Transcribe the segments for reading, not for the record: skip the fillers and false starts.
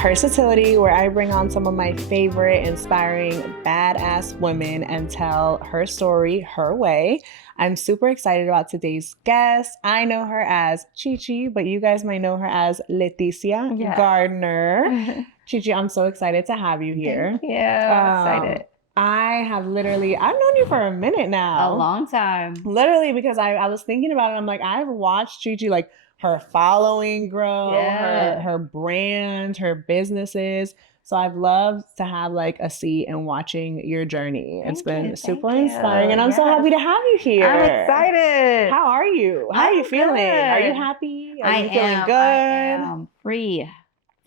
Hersatility, where I bring on some of my favorite inspiring badass women and tell her story her way. I'm super excited about today's guest. I know her as Chi, but you guys might know her as Leticia Gardner. Chi, I'm so excited to have you here. Thank you. Excited. I've known you for a minute now. A long time. Literally, because I was thinking about it. I'm like, I've watched Chi like her following grow, her brand, her businesses. So I've loved to have like a seat and watching your journey. It's been super inspiring, and I'm so happy to have you here. I'm excited. How are you? How are you feeling? Are you happy? Are you feeling good? I am free.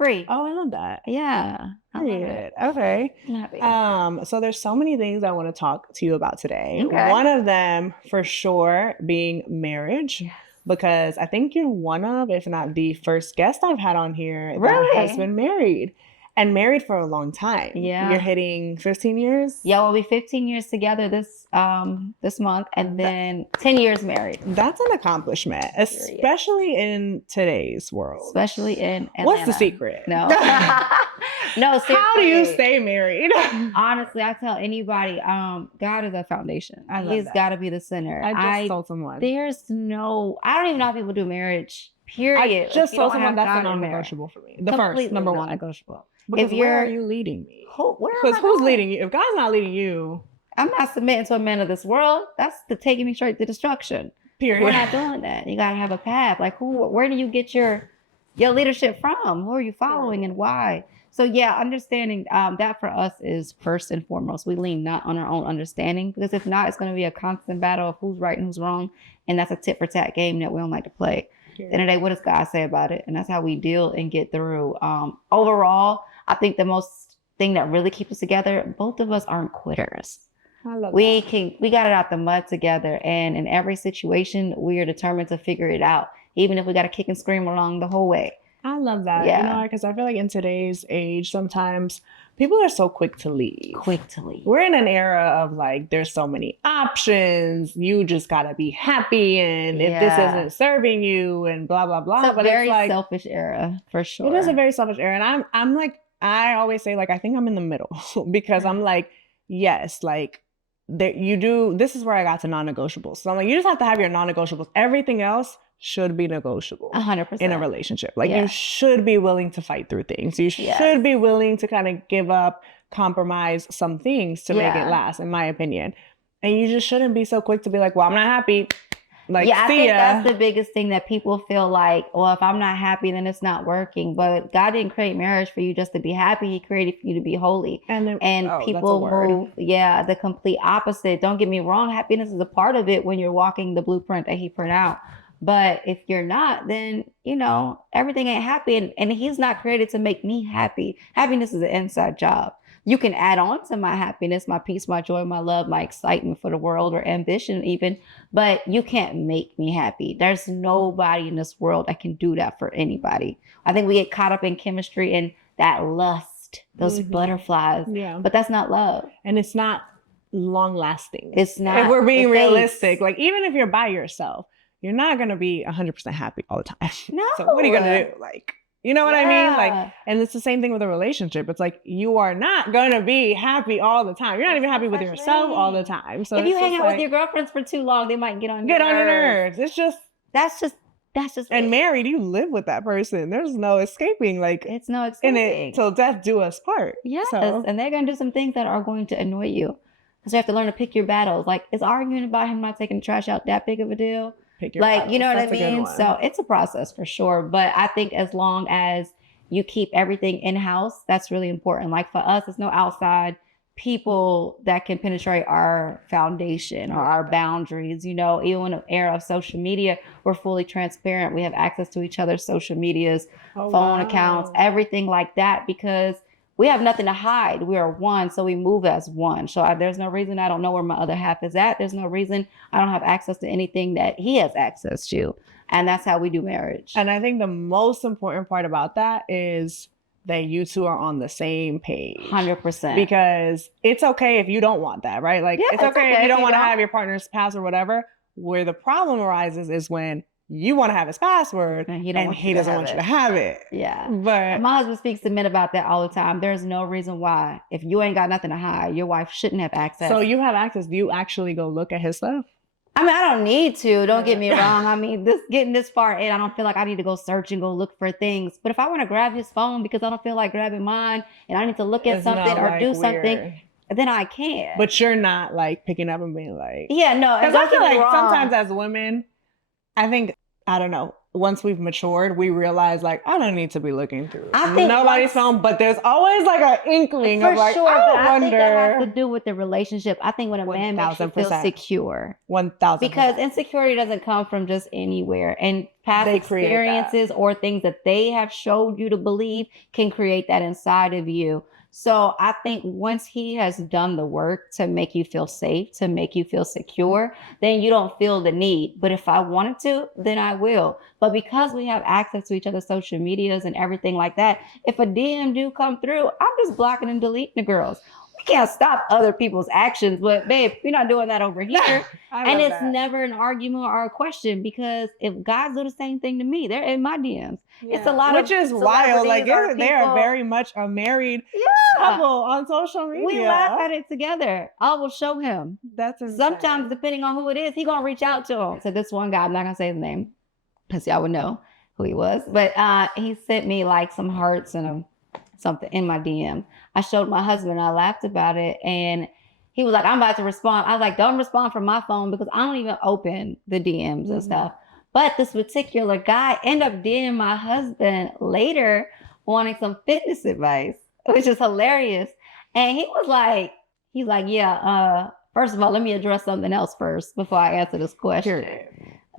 Oh, I love that. Yeah. Period. Okay. So there's so many things I want to talk to you about today. Okay. One of them for sure being marriage. Because I think you're one of, if not the first guest I've had on here that has been married. And married for a long time. Yeah. You're hitting 15 years? Yeah, we'll be 15 years together this month, and then 10 years married. That's an accomplishment, especially in today's world. Especially in Atlanta. What's the secret? No. No, seriously. How do you stay married? Honestly, I tell anybody, God is a foundation. He's got to be the center. I just told someone. I don't even know how people do marriage, period. I just told someone that's a non-negotiable for me. The first, number one. Non-negotiable. Because where are you leading me? Because who's leading you? If God's not leading you, I'm not submitting to a man of this world. That's taking me straight to destruction. Period. We're not doing that. You gotta have a path. Like where do you get your leadership from? Who are you following and why? So yeah, understanding that for us is first and foremost. We lean not on our own understanding, because if not, it's going to be a constant battle of who's right and who's wrong, and that's a tit for tat game that we don't like to play. At the end of the day, what does God say about it? And that's how we deal and get through. Overall, I think the most thing that really keeps us together, both of us aren't quitters. I love we got it out the mud together, and in every situation, we are determined to figure it out, even if we got to kick and scream along the whole way. I love that. Yeah. You know, because I feel like in today's age, sometimes people are so quick to leave. We're in an era of like, there's so many options. You just got to be happy. And if this isn't serving you and blah, blah, blah. It's a very selfish era, for sure. It is a very selfish era. And I'm like, I always say, like, I think I'm in the middle because I'm like, yes, like, this is where I got to non-negotiables. So I'm like, you just have to have your non-negotiables. Everything else should be negotiable 100% in a relationship. Like you should be willing to fight through things. You should be willing to kind of give up, compromise some things to make it last, in my opinion. And you just shouldn't be so quick to be like, well, I'm not happy. Like, I think that's the biggest thing, that people feel like, well, if I'm not happy, then it's not working. But God didn't create marriage for you just to be happy. He created for you to be holy. And people move, the complete opposite. Don't get me wrong. Happiness is a part of it when you're walking the blueprint that he put out. But if you're not, then, everything ain't happy. And he's not created to make me happy. Happiness is an inside job. You can add on to my happiness, my peace, my joy, my love, my excitement for the world, or ambition even. But you can't make me happy. There's nobody in this world that can do that for anybody. I think we get caught up in chemistry and that lust, those butterflies. Yeah. But that's not love. And it's not long lasting. It's not. If we're being realistic, like even if you're by yourself, you're not going to be 100% happy all the time. No. So what are you going to do? Like, you know what I mean? Like, and it's the same thing with a relationship. It's like, you are not going to be happy all the time. You're not even happy with yourself all the time. So if you hang out with your girlfriends for too long, they might get on your nerves. It's just, that's just. And married, you live with that person. There's no escaping. Like, it's no escaping. In it till death do us part. Yes. So. And they're going to do some things that are going to annoy you. Because you have to learn to pick your battles. Like, is arguing about him not taking the trash out that big of a deal? Like, you know what I mean? So it's a process for sure. But I think as long as you keep everything in-house, that's really important. Like for us, there's no outside people that can penetrate our foundation or our boundaries. Even in the era of social media, we're fully transparent. We have access to each other's social medias, phone accounts, everything like that, because we have nothing to hide. We are one, so we move as one. So there's no reason I don't know where my other half is at. There's no reason I don't have access to anything that he has access to. And that's how we do marriage. And I think the most important part about that is that you two are on the same page. 100%. Because it's okay if you don't want that, right? Like, it's okay if you don't want to have your partner's past or whatever. Where the problem arises is when you want to have his password and he doesn't want you to have it. Yeah. But my husband speaks to men about that all the time. There's no reason why, if you ain't got nothing to hide, your wife shouldn't have access. So you have access. Do you actually go look at his stuff? I mean, I don't need to. Don't get me wrong. I mean, getting this far in, I don't feel like I need to go search and go look for things. But if I want to grab his phone because I don't feel like grabbing mine and I need to look at something or do something, then I can. But you're not like picking up and being like, yeah, no. Because I feel like sometimes as women, I think, I don't know, once we've matured, we realize like, I don't need to be looking through nobody's phone, but there's always like an inkling of like, I think that has to do with the relationship. I think when a man makes you feel secure, 1,000%. Because insecurity doesn't come from just anywhere, and past experiences or things that they have showed you to believe can create that inside of you. So I think once he has done the work to make you feel safe, to make you feel secure, then you don't feel the need. But if I wanted to, then I will. But because we have access to each other's social medias and everything like that, if a DM do come through, I'm just blocking and deleting the girls. We can't stop other people's actions, but babe, we're not doing that over here. And it's never an argument or a question, because if guys do the same thing to me, they're in my DMs. Yeah. It's a lot Which is wild. Like they are very much a married couple on social media. We laugh at it together. I will show him. That's insane. Sometimes, depending on who it is, he gonna reach out to him. So this one guy, I'm not gonna say his name, because y'all would know who he was. But he sent me like some hearts and something in my DM. I showed my husband, I laughed about it, and he was like, I'm about to respond. I was like, don't respond from my phone, because I don't even open the DMs and stuff. But this particular guy ended up DMing my husband later wanting some fitness advice, which is hilarious. And he was like, yeah, first of all, let me address something else first before I answer this question.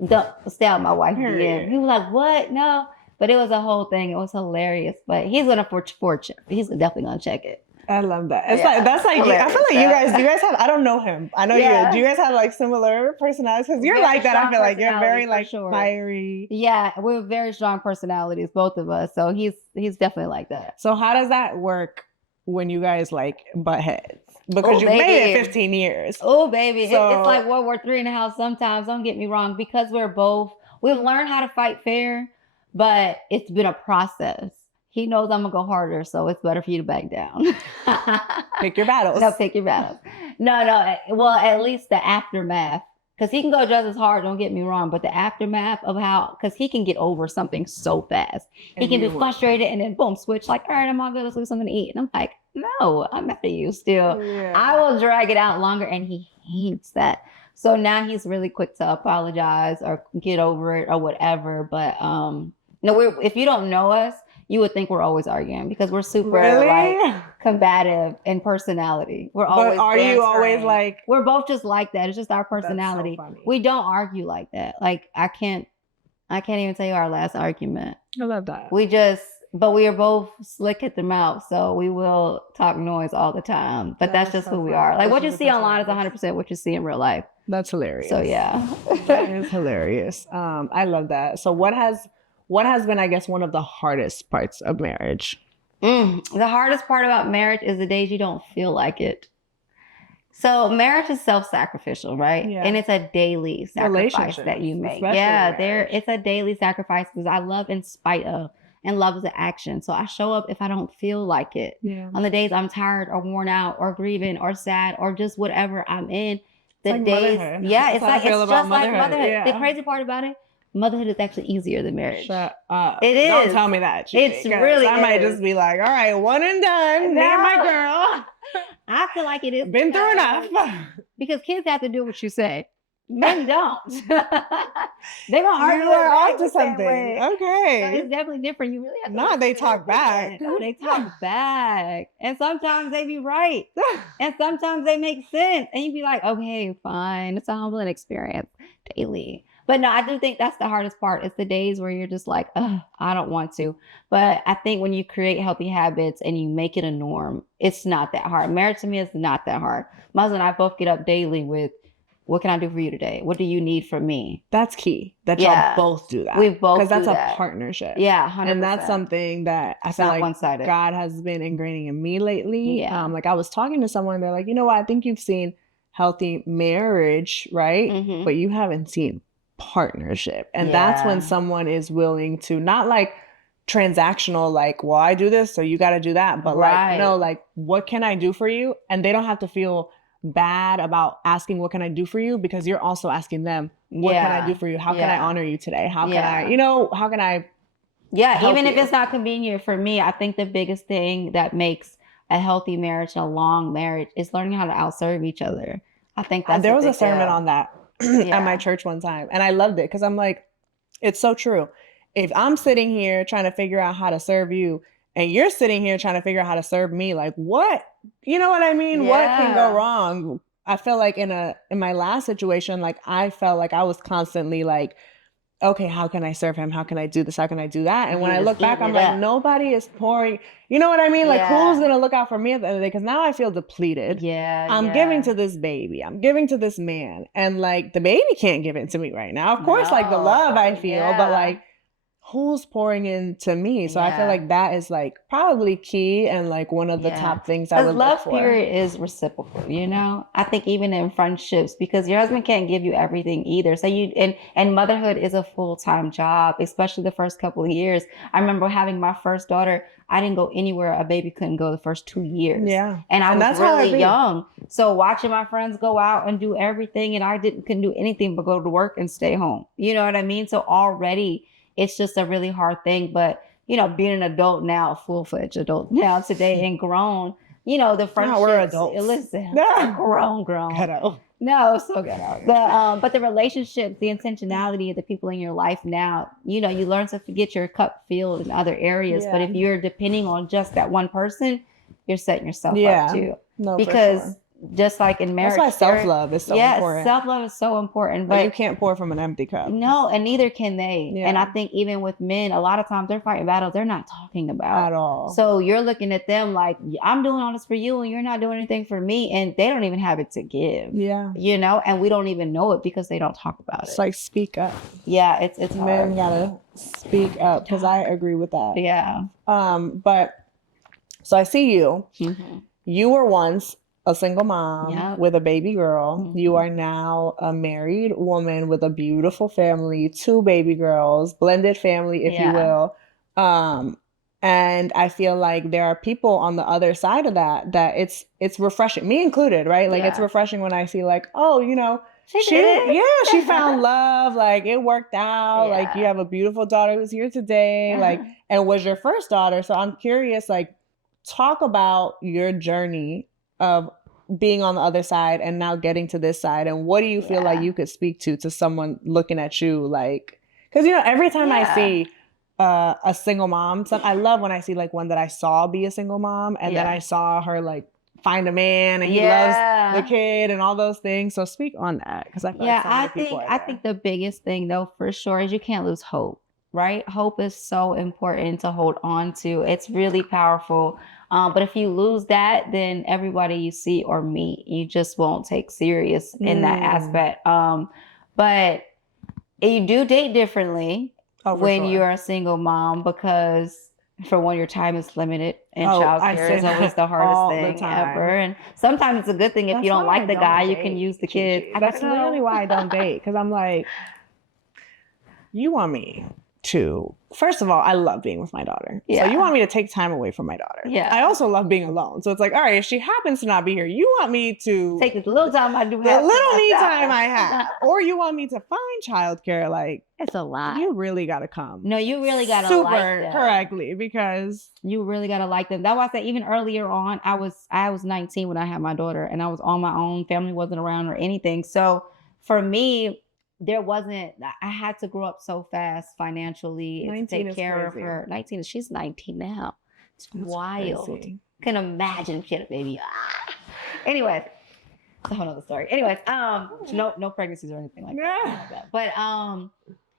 Don't stay out my wife's DM. He was like, what? No. But it was a whole thing. It was hilarious. But he's gonna fortune. He's definitely gonna check it. I love that. It's like that's like I feel like you guys have. I don't know him. I know you. Do you guys have like similar personalities? Because you're like that. I feel like you're very like fiery. Yeah, we're very strong personalities, both of us. So he's definitely like that. So how does that work when you guys like butt heads? Because you've made it 15 years. Oh baby, so, it's like World War III in the house sometimes. Don't get me wrong, because we've learned how to fight fair, but it's been a process. He knows I'm gonna go harder, so it's better for you to back down. Pick your battles. No, pick your battles. No. Well, at least the aftermath, because he can go just as hard. Don't get me wrong, but the aftermath of because he can get over something so fast. He can be frustrated and then boom, switch. Like, all right, I'm all good. Let's do something to eat. And I'm like, no, I'm mad at you still. Yeah. I will drag it out longer, and he hates that. So now he's really quick to apologize or get over it or whatever. But no, if you don't know us, you would think we're always arguing, because we're super like combative in personality. We're always. But are you always like? We're both just like that. It's just our personality. So we don't argue like that. Like I can't even tell you our last argument. I love that. But we are both slick at the mouth, so we will talk noise all the time. But that's just who we are. Like what you see online is 100% what you see in real life. That's hilarious. So yeah, that is hilarious. I love that. So what has been, I guess, one of the hardest parts of marriage? The hardest part about marriage is the days you don't feel like it. So marriage is self-sacrificial, right? Yeah. And it's a daily sacrifice that you make. Yeah, it's a daily sacrifice, because I love in spite of, and love is an action. So I show up if I don't feel like it. Yeah. On the days I'm tired or worn out or grieving or sad or just whatever I'm in. The it's days, like yeah, it's just like motherhood. Yeah. The crazy part about it, motherhood is actually easier than marriage. Shut up. It is. Don't tell me that. It's really I might just be like, all right, one and done. There, my girl. I feel like it is. Been through enough. Because kids have to do what you say. Men don't. They're going to argue. You are off to something. Okay. So it's definitely different. You really have to. No, they talk back. No, they talk back. And sometimes they be right. And sometimes they make sense. And you be like, okay, fine. It's a humbling experience daily. But no, I do think that's the hardest part. It's the days where you're just like, oh, I don't want to. But I think when you create healthy habits and you make it a norm, it's not that hard. Marriage to me is not that hard. My husband and I both get up daily with, what can I do for you today? What do you need from me? That's key. That y'all both do that. We both do that. Because that's a partnership. Yeah, 100%. And that's something that I feel like one-sided. God has been ingraining in me lately. Yeah. Like I was talking to someone, they're like, you know what? I think you've seen healthy marriage, right? Mm-hmm. But you haven't seen partnership. And that's when someone is willing to not like transactional, like, well, I do this, so you got to do that. But like, no, like, what can I do for you? And they don't have to feel bad about asking, what can I do for you? Because you're also asking them, what can I do for you? How can I honor you today? How can I, you know, how can I even if it's not convenient for me, I think the biggest thing that makes a healthy marriage and a long marriage is learning how to outserve each other. I think that's there was a sermon on that at my church one time, and I loved it because I'm like, it's so true. If I'm sitting here trying to figure out how to serve you, and you're sitting here trying to figure out how to serve me, like what, you know what I mean? What can go wrong? I feel like in my last situation, like I felt like I was constantly like, okay, how can I serve him? How can I do this? How can I do that? And when I look back, I'm like, nobody is pouring. You know what I mean? Like, who's going to look out for me at the end of the day? Because now I feel depleted. I'm giving to this baby. I'm giving to this man. And like, the baby can't give it to me right now. Of course, like the love I feel, but like, who's pouring into me? So I feel like that is like probably key and like one of the top things I would look for. Love period is reciprocal, you know? I think even in friendships, because your husband can't give you everything either. So and motherhood is a full-time job, especially the first couple of years. I remember having my first daughter, I didn't go anywhere a baby couldn't go the first 2 years. And I was really young. So watching my friends go out and do everything, and I couldn't do anything but go to work and stay home. You know what I mean? So already it's just a really hard thing. But, you know, being an adult now, full-fledged adult now today and grown, you know, the friendships. We're adults. Listen, grown. Ghetto. No, so ghetto. But the relationships, the intentionality of the people in your life now, you know, you learn to get your cup filled in other areas. But if you're depending on just that one person, you're setting yourself up too. No, because just like in marriage, that's why self-love is so important. Self-love is so important, but you can't pour from an empty cup. No, and neither can they. And I think even with men, a lot of times they're fighting battles they're not talking about at all. So you're looking at them like, I'm doing all this for you and you're not doing anything for me, and they don't even have it to give. You know, and we don't even know it because they don't talk about it. It's like, speak up. It's men gotta speak up, because I agree with that. But so I see you. You were once a single mom with a baby girl. You are now a married woman with a beautiful family, 2 baby girls, blended family, if you will. And I feel like there are people on the other side of that it's refreshing, me included, right? Like it's refreshing when I see like, oh, you know, she found love, like it worked out, like you have a beautiful daughter who's here today, like, and was your first daughter. So I'm curious, like, talk about your journey of being on the other side and now getting to this side, and what do you feel like you could speak to someone looking at you, like, because you know, every time I see a single mom, I love when I see like one that I saw be a single mom, and then I saw her like find a man and he loves the kid and all those things. So speak on that, because I feel like I think the biggest thing though for sure is you can't lose hope. Right? Hope is so important to hold on to. It's really powerful. But if you lose that, then everybody you see or meet, you just won't take serious in that aspect. But you do date differently when you're a single mom, because for one, your time is limited, and childcare is always the hardest thing ever. And sometimes it's a good thing if you don't like the guy, you can use the kids. That's literally why I don't date, because I'm like, you want me to, first of all, I love being with my daughter. So you want me to take time away from my daughter. I also love being alone. So it's like, all right, if she happens to not be here, you want me to take this little time I do have. The little me time I have. Or you want me to find childcare. Like, it's a lot. You really got to come. No, you really got to super like them. Correctly, because you really got to like them. That's why I said even earlier on, I was 19 when I had my daughter, and I was on my own. Family wasn't around or anything. So for me, I had to grow up so fast financially to take care of her. She's 19 now. It's wild. Crazy. Can imagine she had a baby. Anyways, it's a whole other story. Anyways, no pregnancies or anything like that. But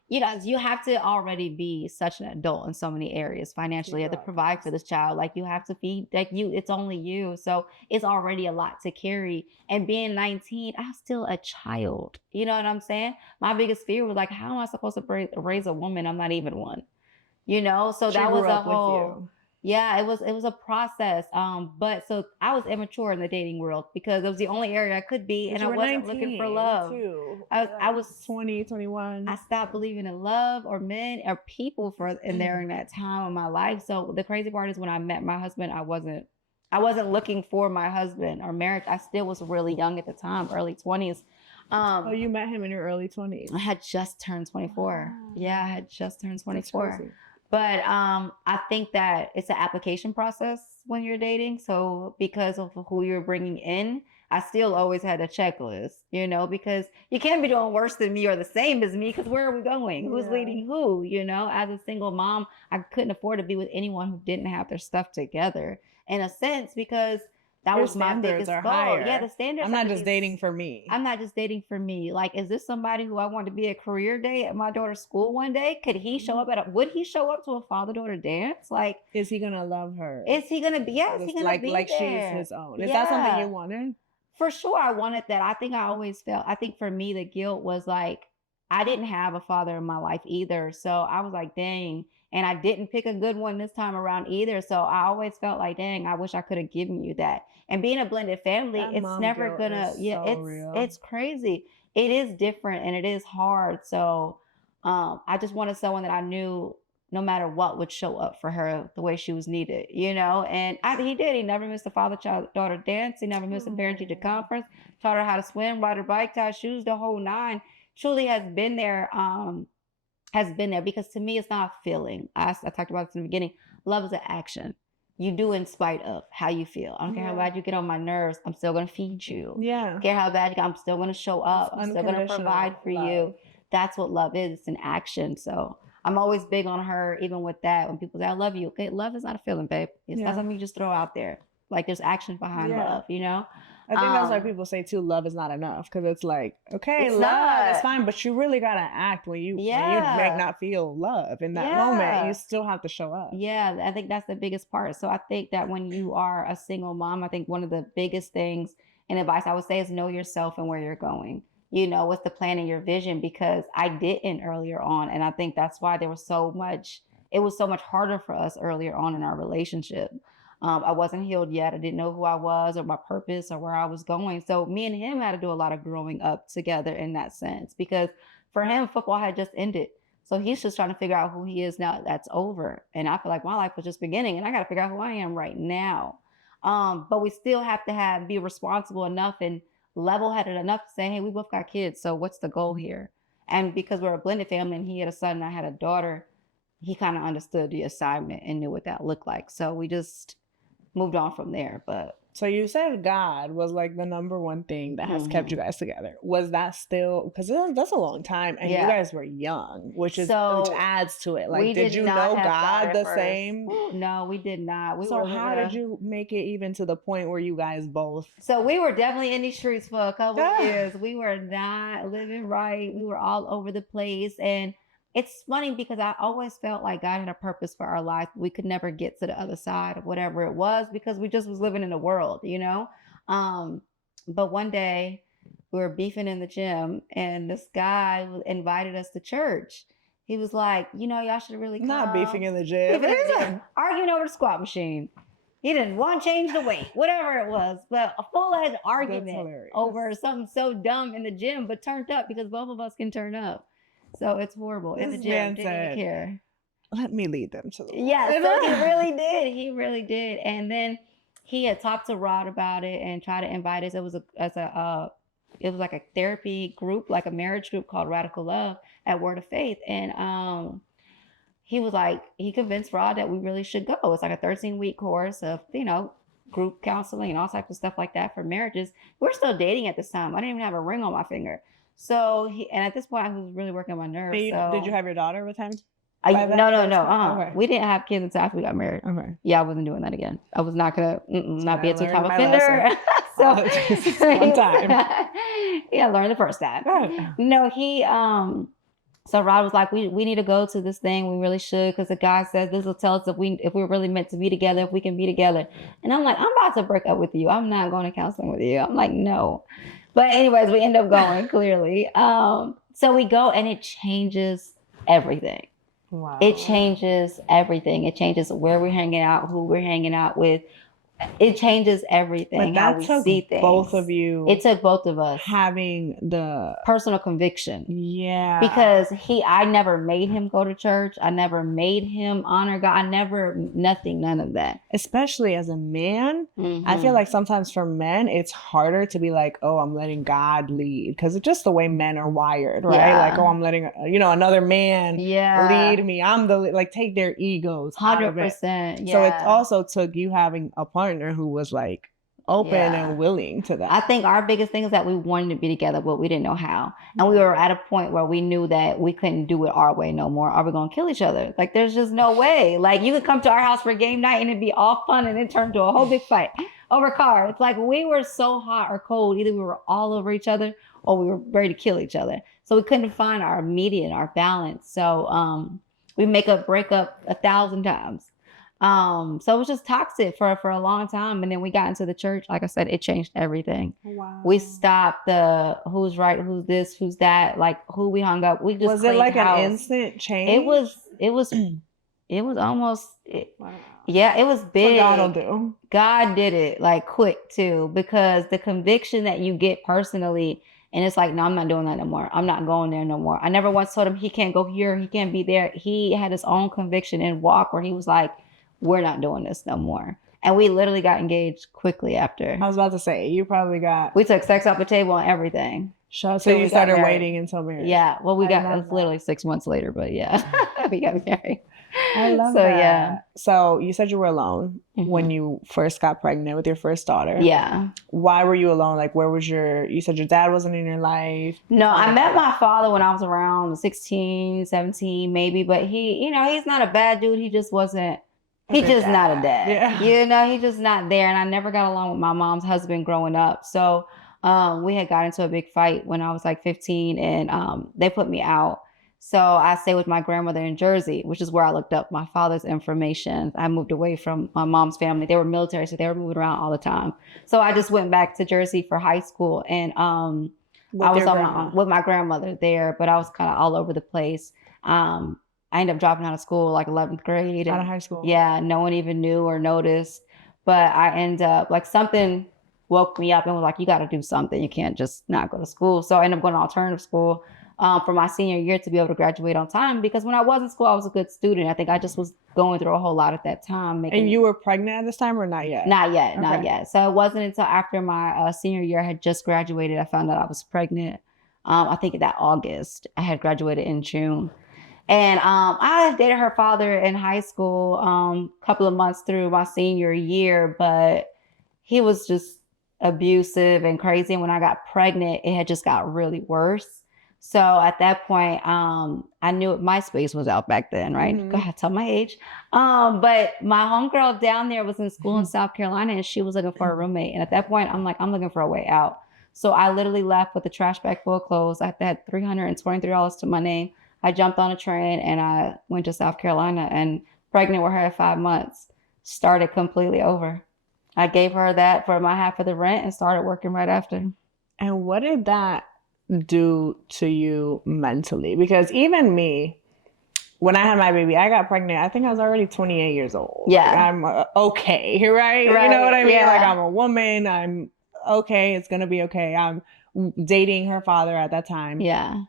you know, you have to already be such an adult in so many areas financially. You have to provide for this child. Like, you have to feed, like, it's only you. So it's already a lot to carry. And being 19, I'm still a child. You know what I'm saying? My biggest fear was like, how am I supposed to raise a woman? I'm not even one. You know? So that was a whole, Yeah, it was a process. But so I was immature in the dating world because it was the only area I could be, and you I were wasn't looking for 19 love. too. I Like was 20, 21. I stopped believing in love or men or people for in there in that time of my life. So the crazy part is when I met my husband, I wasn't looking for my husband or marriage. I still was really young at the time, early 20s. Oh, you met him in your early 20s. I had just turned 24. Wow. Yeah, I had just turned 24. That's crazy. But I think that it's an application process when you're dating. So because of who you're bringing in, I still always had a checklist, you know, because you can't be doing worse than me or the same as me because where are we going? Who's leading who? You know, as a single mom, I couldn't afford to be with anyone who didn't have their stuff together in a sense because that was my biggest goal. Higher. Yeah, the standards. I'm not just dating for me. I'm not just dating for me. Like, is this somebody who I want to be a career day at my daughter's school one day? Could he show up would he show up to a father-daughter dance? Like, is he gonna love her? Is he gonna be? Yeah, is he gonna be like there? she's his own? Is that something you wanted? For sure, I wanted that. I think I always felt. I think for me, the guilt was like I didn't have a father in my life either, so I was like, dang. And I didn't pick a good one this time around either. So I always felt like, dang, I wish I could have given you that. And being a blended family, it's never gonna, it's crazy. It is different and it is hard. So I just wanted someone that I knew no matter what would show up for her the way she was needed, you know? And he did. He never missed a father-child-daughter dance. He never missed a parent-teacher conference, taught her how to swim, ride her bike, tie shoes, the whole nine. Truly has been there because to me it's not a feeling. I talked about this in the beginning. Love is an action. You do in spite of how you feel. I don't care how bad you get on my nerves. I'm still going to feed you. Yeah. I don't care how bad you get. I'm still going to show up. I'm still going to provide for you. That's what love is. It's an action. So I'm always big on her, even with that. When people say, I love you. Okay, love is not a feeling, babe. It's not something you just throw out there. Like there's action behind love, you know? I think that's why people say too, love is not enough. Because it's like, okay, love is fine, but you really got to act when you might not feel love in that moment. You still have to show up. Yeah, I think that's the biggest part. So I think that when you are a single mom, I think one of the biggest things and advice I would say is know yourself and where you're going. You know, what's the plan and your vision? Because I didn't earlier on. And I think that's why it was so much harder for us earlier on in our relationship. I wasn't healed yet. I didn't know who I was or my purpose or where I was going. So me and him had to do a lot of growing up together in that sense, because for him, football had just ended. So he's just trying to figure out who he is now that's over. And I feel like my life was just beginning and I got to figure out who I am right now. But we still have to be responsible enough and level-headed enough to say, hey, we both got kids. So what's the goal here? And because we're a blended family and he had a son and I had a daughter, he kind of understood the assignment and knew what that looked like. So we just moved on from there. But so you said God was like the number one thing that has kept you guys together. Was that still, because that's a long time and you guys were young, which adds to it. Like, did you know God the same? No, we did not. So how did you make it even to the point where you guys both? So we were definitely in these streets for a couple of years. We were not living right. We were all over the place. And it's funny because I always felt like God had a purpose for our life. We could never get to the other side of whatever it was because we just was living in the world, you know? But one day we were beefing in the gym and this guy invited us to church. He was like, you know, y'all should really come. Not beefing in the gym. Arguing over the squat machine. He didn't want to change the weight, whatever it was, but a full-fledged argument over something so dumb in the gym, but turned up because both of us can turn up. So it's horrible. In the gym, didn't care. Let me lead them to the Lord. Yeah, so he really did. He really did. And then he had talked to Rod about it and tried to invite us. It was like a therapy group, like a marriage group called Radical Love at Word of Faith. And he was like, he convinced Rod that we really should go. It's like a 13-week course of, you know, group counseling and all types of stuff like that for marriages. We're still dating at this time. I didn't even have a ring on my finger. So and at this point, I was really working on my nerves. Did you have your daughter with him? No. Okay. We didn't have kids until after we got married. Okay. Yeah, I wasn't doing that again. I was not gonna not be a two-time offender. So one time. Yeah, learned the first time. Right. No, he so Rod was like, we need to go to this thing. We really should, because the guy says this will tell us if we're really meant to be together, if we can be together. And I'm like, I'm about to break up with you. I'm not going to counseling with you. I'm like, no. But anyways, we end up going, clearly. So we go and it changes everything. Wow. It changes everything. It changes where we're hanging out, who we're hanging out with. It changes everything, but how that we took see things. both of you. It took both of us having the personal conviction. Yeah. Because I never made him go to church. I never made him honor God. None of that. Especially as a man, I feel like sometimes for men, it's harder to be like, oh, I'm letting God lead. Because it's just the way men are wired, right? Yeah. Like, oh, I'm letting, another man lead me. I'm like, take their egos 100%. Out of it. Yeah. So it also took you having a partner who was like, open and willing to that. I think our biggest thing is that we wanted to be together, but we didn't know how. And we were at a point where we knew that we couldn't do it our way no more. Are we going to kill each other? Like, there's just no way. Like, you could come to our house for game night and it'd be all fun and it turned to a whole big fight over cars. Like, we were so hot or cold. Either we were all over each other or we were ready to kill each other. So we couldn't find our median, our balance. So we break up 1,000 times. So it was just toxic for a long time. And then we got into the church. Like I said, it changed everything. Wow. We stopped the who's right, who's this, who's that, like who we hung up. We just was it like house. An instant change? It was almost wow. Yeah, it was big. What God will do. God did it like quick too, because the conviction that you get personally, and it's like, no, I'm not doing that no more. I'm not going there no more. I never once told him he can't go here, he can't be there. He had his own conviction and walk where he was like, we're not doing this no more. And we literally got engaged quickly after. I was about to say, you probably we took sex off the table and everything. So you started waiting until marriage. Yeah. Well, it was literally 6 months later, but yeah, we got married. I love that. Yeah. So you said you were alone when you first got pregnant with your first daughter. Yeah. Why were you alone? Like, where was you said your dad wasn't in your life? No, I met my father when I was around 16, 17, maybe, but he's not a bad dude. He just wasn't. He's just not a dad. Yeah. He's just not there. And I never got along with my mom's husband growing up. So we had got into a big fight when I was like 15 and they put me out. So I stayed with my grandmother in Jersey, which is where I looked up my father's information. I moved away from my mom's family. They were military, so they were moving around all the time. So I just went back to Jersey for high school and I was with my grandmother there, but I was kind of all over the place. I ended up dropping out of school like 11th grade. Out of high school. Yeah, no one even knew or noticed. But I ended up, like, something woke me up and was like, you got to do something. You can't just not go to school. So I ended up going to alternative school for my senior year to be able to graduate on time. Because when I was in school, I was a good student. I think I just was going through a whole lot at that time. And you were pregnant at this time or not yet? Not yet, not yet. So it wasn't until after my senior year, I had just graduated, I found out I was pregnant. I think that August. I had graduated in June. And I dated her father in high school a couple of months through my senior year, but he was just abusive and crazy. And when I got pregnant, it had just got really worse. So at that point, I knew MySpace was out back then, right? Go ahead, tell my age. But my homegirl down there was in school in South Carolina and she was looking for a roommate. And at that point, I'm like, I'm looking for a way out. So I literally left with a trash bag full of clothes. I had $323 to my name. I jumped on a train and I went to South Carolina and pregnant with her at 5 months. Started completely over. I gave her that for my half of the rent and started working right after. And what did that do to you mentally? Because even me, when I had my baby, I got pregnant. I think I was already 28 years old. Yeah. Like, I'm okay, right? You know what I mean? Yeah. Like, I'm a woman. I'm okay. It's going to be okay. I'm dating her father at that time. Yeah.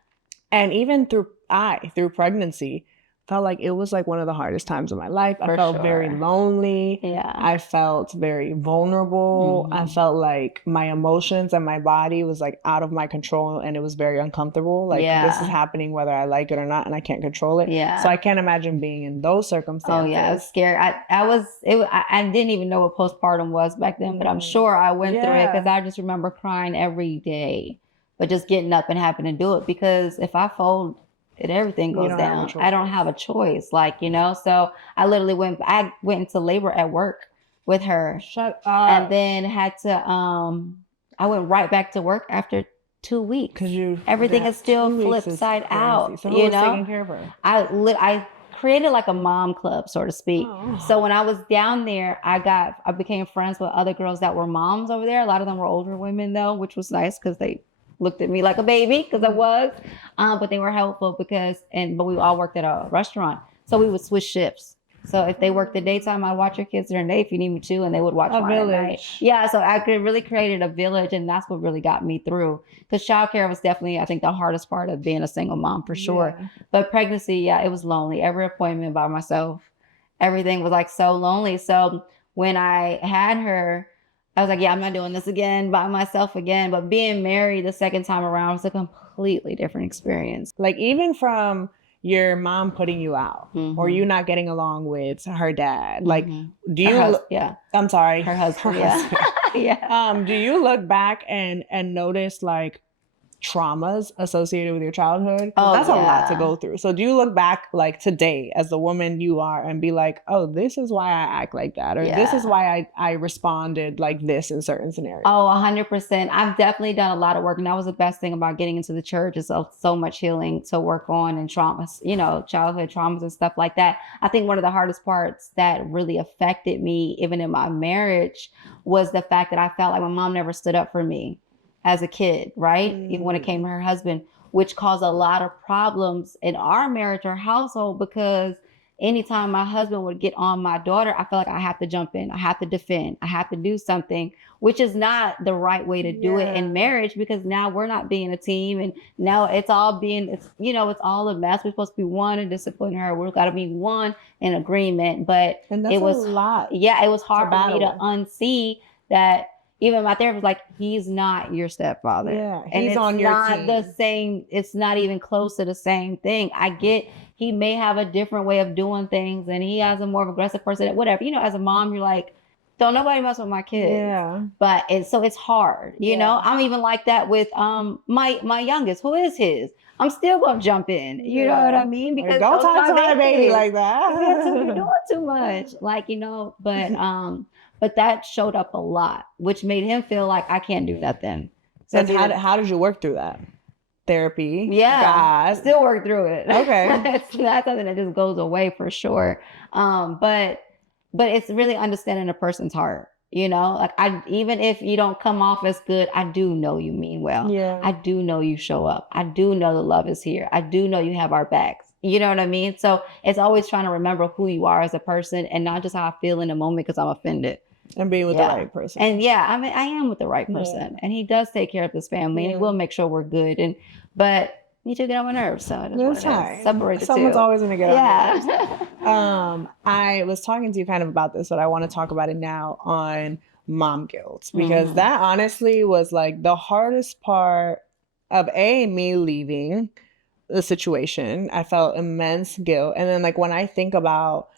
And even through pregnancy, felt like it was like one of the hardest times of my life. I felt very lonely. Yeah. I felt very vulnerable. I felt like my emotions and my body was like out of my control and it was very uncomfortable. Like this is happening whether I like it or not and I can't control it. Yeah. So I can't imagine being in those circumstances. Oh yeah, it was scary. I didn't even know what postpartum was back then, but I'm sure I went through it because I just remember crying every day, but just getting up and having to do it because if I fold, everything goes down. I don't have a choice, so I literally went into labor at work with her. Shut up. And then had to, I went right back to work after 2 weeks. Because everything is still flipped side out. So who was taking care of her? I created like a mom club, so to speak. Oh. So when I was down there, I became friends with other girls that were moms over there. A lot of them were older women though, which was nice because they looked at me like a baby because I was, but they were helpful but we all worked at a restaurant. So we would switch shifts. So if they worked the daytime, I'd watch your kids during the day if you need me to, and they would watch mine at night. Yeah, so I could really created a village, and that's what really got me through. Because childcare was definitely, I think, the hardest part of being a single mom for sure. Yeah. But pregnancy, yeah, it was lonely. Every appointment by myself, everything was like so lonely. So when I had her, I was like, yeah, I'm not doing this again by myself again. But being married the second time around was a completely different experience. Like even from your mom putting you out or you not getting along with her dad, like do you I'm sorry, her husband. Yeah. Do you look back and notice like traumas associated with your childhood? That's a lot to go through. So do you look back like today as the woman you are and be like, oh, this is why I act like that, or this is why I responded like this in certain scenarios? Oh, 100%. I've definitely done a lot of work, and that was the best thing about getting into the church, is so much healing to work on, and traumas, childhood traumas and stuff like that. I think one of the hardest parts that really affected me, even in my marriage, was the fact that I felt like my mom never stood up for me as a kid, right? Even when it came to her husband, which caused a lot of problems in our marriage or household, because anytime my husband would get on my daughter, I felt like I have to jump in, I have to defend, I have to do something, which is not the right way to do it in marriage, because now we're not being a team, and now it's all a mess. We're supposed to be one and discipline her. We've got to be one in agreement, but it was a lot. Yeah, it was hard for me to unsee that. Even my therapist was like, he's not your stepfather. Yeah, he's on your team. The same. It's not even close to the same thing. I get he may have a different way of doing things, and he has a more aggressive person. Whatever. As a mom, you're like, don't nobody mess with my kids. Yeah. But it's hard. You know, I'm even like that with my youngest, who is his. I'm still gonna jump in. You know what I mean? Because don't talk to my baby like that. You're doing too much. But that showed up a lot, which made him feel like I can't do that then. So how did you work through that? Therapy? Yeah. God. Still work through it. Okay. It's not something that just goes away for sure. But it's really understanding a person's heart. Like even if you don't come off as good, I do know you mean well. Yeah. I do know you show up. I do know the love is here. I do know you have our backs. You know what I mean? So it's always trying to remember who you are as a person, and not just how I feel in the moment because I'm offended. And being with the right person. And I am with the right person. And he does take care of this family, and he will make sure we're good. But he took it on my nerves. So that's fine. Separate the Someone's two. Always going to get on my nerves. I was talking to you kind of about this, but I want to talk about it now on mom guilt, because that honestly was like the hardest part of me leaving the situation. I felt immense guilt. And then like when I think about,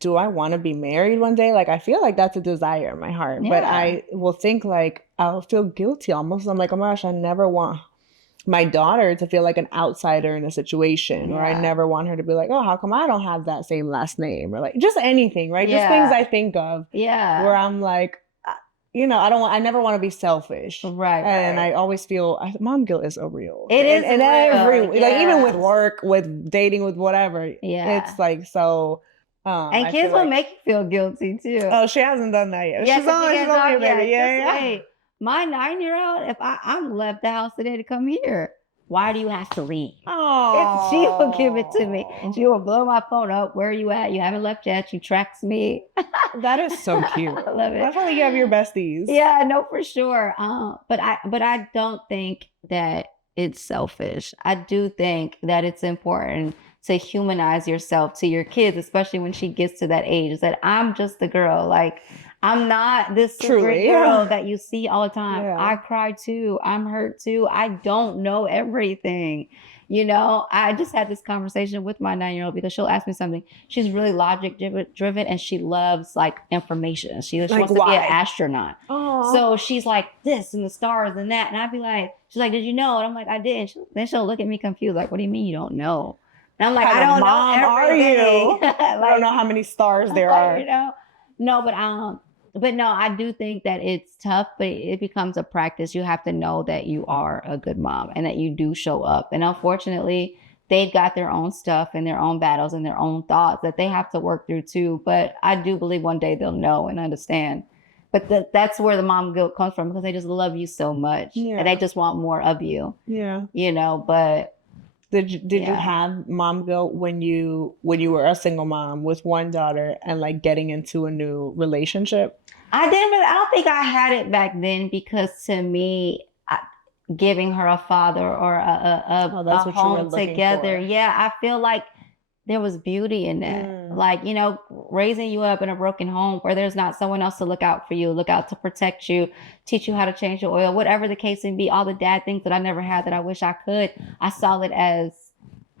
do I want to be married one day? Like, I feel like that's a desire in my heart, but I will think like, I'll feel guilty almost. I'm like, oh my gosh, I never want my daughter to feel like an outsider in a situation, or I never want her to be like, oh, how come I don't have that same last name, or like just anything, right? Just things I think of where I'm like, I never want to be selfish. Right. And I always feel mom guilt is a real. It is. And every, like even with work, with dating, with whatever, it's like, so. And kids will make you feel guilty too. Oh, she hasn't done that yet. She's only a baby. Hey, my 9-year-old, if I'm left the house today to come here, why do you have to leave? Oh, she will give it to me, and she will blow my phone up. Where are you at? You haven't left yet. She tracks me. That is so cute. I love it. Definitely you have your besties. Yeah, no, for sure. But I don't think that it's selfish. I do think that it's important to humanize yourself to your kids, especially when she gets to that age, is that I'm just the girl. Like, I'm not this super girl that you see all the time. Yeah. I cry too. I'm hurt too. I don't know everything. I just had this conversation with my 9-year-old because she'll ask me something. She's really logic driven, and she loves like information. She wants to be an astronaut. Aww. So she's like this and the stars and that. And I'd be like, she's like, did you know? And I'm like, I did. Then she'll look at me confused, like, what do you mean you don't know? And I'm like, I don't know everything. I don't know how many stars there are. No, but no, I do think that it's tough, but it becomes a practice. You have to know that you are a good mom and that you do show up. And unfortunately, they've got their own stuff and their own battles and their own thoughts that they have to work through too. But I do believe one day they'll know and understand. But that's where the mom guilt comes from, because they just love you so much and they just want more of you. Yeah. But Did you have mom guilt when you were a single mom with one daughter and like getting into a new relationship? I didn't really, I don't think I had it back then because to me, giving her a father or a home together, yeah, I feel like there was beauty in that. Like, you know, raising you up in a broken home where there's not someone else to look out for you, look out to protect you, teach you how to change your oil, whatever the case may be, all the dad things that I never had that I wish I could. I saw it as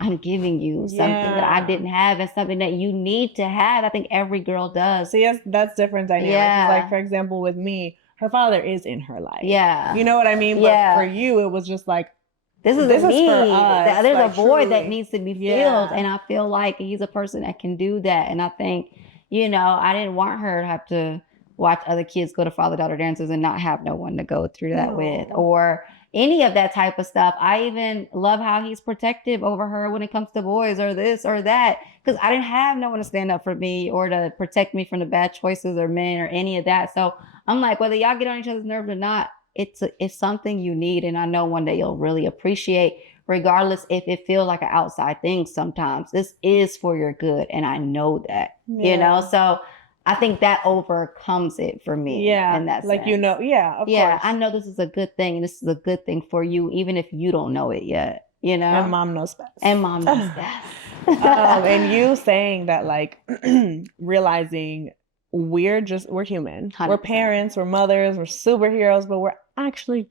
I'm giving you something that I didn't have and something that you need to have. I think every girl does. See, that's different dynamics. Yeah. Like, for example, with me, her father is in her life. Yeah. You know what I mean? Yeah. But for you, it was just like, this is a need. For us. There's like, a void truly. That needs to be filled. And I feel like he's a person that can do that. And I think, you know, I didn't want her to have to watch other kids go to father-daughter dances and not have no one to go through that with, or any of that type of stuff. I even love how he's protective over her when it comes to boys or this or that, because I didn't have no one to stand up for me or to protect me from the bad choices or men or any of that. So I'm like, whether y'all get on each other's nerves or not, it's something you need. And I know one day you'll really appreciate, regardless if it feels like an outside thing sometimes. This is for your good. And I know that, you know, so I think that overcomes it for me. Yeah. In that like, sense. You know, of course. I know this is a good thing. And this is a good thing for you, even if you don't know it yet, you know? And mom knows best. And mom knows best. And you saying that, like, realizing we're human. 100%. We're parents, we're mothers, we're superheroes, but we're actually